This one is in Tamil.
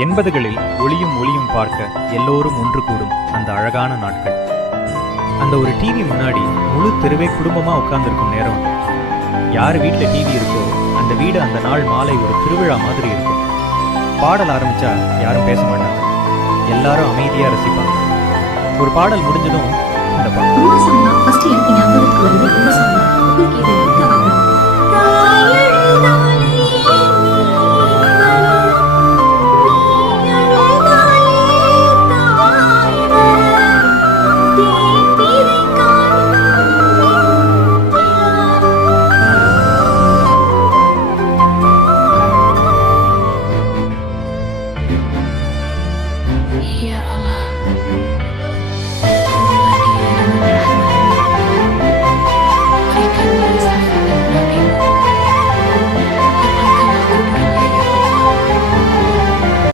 80களில் ஒளியும் ஒளியும் பார்க்க எல்லோரும் ஒன்று கூடும் அந்த அழகான நாட்கள். அந்த ஒரு டிவி முன்னாடி முழு தெருவே குடும்பமா உட்கார்ந்துருக்கும் நேரம். யார் வீட்டுல டிவி இருக்கோ அந்த வீடு அந்த நாள் மாலை ஒரு திருவிழா மாதிரி இருக்கும். பாடல் ஆரம்பிச்சா யாரும் பேச மாட்டாங்க, எல்லாரும் அமைதியா ரசிப்பாங்க. ஒரு பாடல் முடிஞ்சதும் இந்த Ya Allah.